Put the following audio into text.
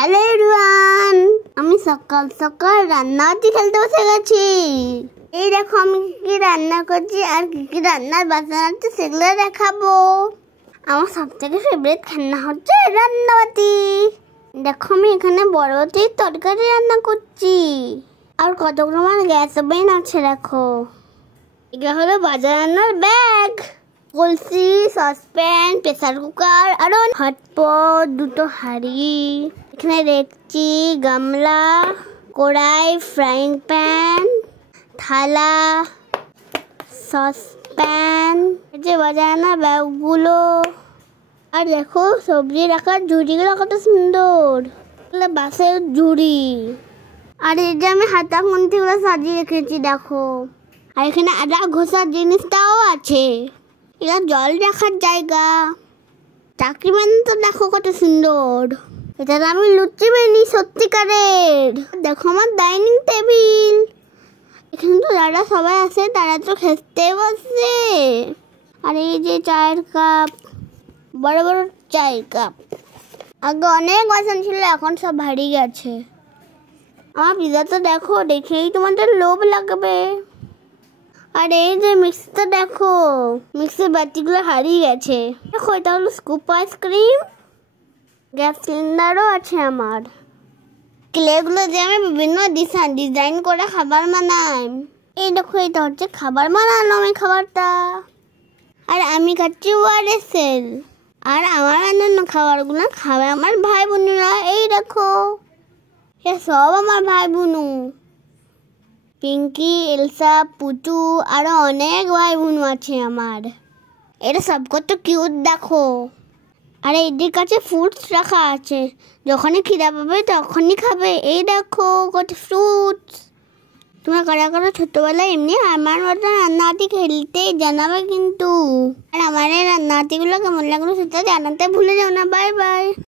Hello everyone, আমি সকাল সকাল রান্নাবাতি খেলতে বসে গেছি। এই দেখো আমি কি রান্না করছি আর কি রান্নার বাসন আছে সেগুলো দেখাবো। আমার সব থেকে ফেভারিট খান্না হচ্ছে রান্নাবাতি। দেখো আমি এখানে বড়বাতির তরকারি রান্না করছি আর কতগুলো আমার গ্যাস ওভেন আছে। দেখো এটা হলো বাজার রান্নার ব্যাগ, কলসি, সসপ্যান, প্রেসার কুকার, আরো হটপট, দুটো হাঁড়ি, এখানে দেখছি গামলা, কড়াই, ফ্রাইং প্যান, থালা, সসপ্যান, এই যে বাজার না ব্যাগগুলো। আর দেখো সবজি রাখার ঝুড়িগুলো কত সুন্দর, এগুলো বাঁশের ঝুড়ি। আর এই যে আমি হাতা খুন্তিগুলো সাজিয়ে রেখেছি দেখো। আর এখানে আদা ঘষার জিনিসটাও আছে। এটা জল রাখার জায়গা। চাকরি মানে তো দেখো কত সুন্দর। এটা তো আমি লুচি বানি সত্যিকারের। দেখো আমার ডাইনিং টেবিল। এখানে তো যারা সবাই আসে তারা তো খেতে বসে। আর এই যে চায়ের কাপ, বড় বড় চায়ের কাপ। আগে অনেক বাসন ছিল, এখন সব হারিয়ে গেছে। আমার পিজা তো দেখো, দেখেই তোমাদের লোভ লাগবে। আর এই যে মিক্সিটা দেখো, মিক্সির বাতিগুলো হারিয়ে গেছে। দেখো এটা হলো স্কুপ আইসক্রিম। গ্যাস সিলিন্ডারও আছে আমার। ক্লেগুলো দিয়ে আমি বিভিন্ন ডিজাইন করে খাবার বানাই। এই দেখো এটা হচ্ছে খাবার বানানো আমি খাবারটা। আর আমি খাচ্ছি ওয়ারেসেল। আর আমার বানানো খাবারগুলো খাবে আমার ভাই বোনেরা। এই দেখো এ সব আমার ভাই বোনু, পিঙ্কি, এলসা, পুচু, আরো অনেক ভাই বোনু আছে আমার। এটা সব কত কিউট দেখো। আর এদের কাছে ফ্রুটস রাখা আছে, যখনই খিদা পাবে তখনই খাবে। এই দেখো কত ফ্রুটস। তোমরা কারা কারা ছোটবেলায় এমনি আমার মতো রান্নাবাতি খেলতে জানাবে কিন্তু। আর আমার এই রান্নাবাতিগুলো কেমন লাগলো সেটা জানাতে ভুলে যাও না। Bye bye.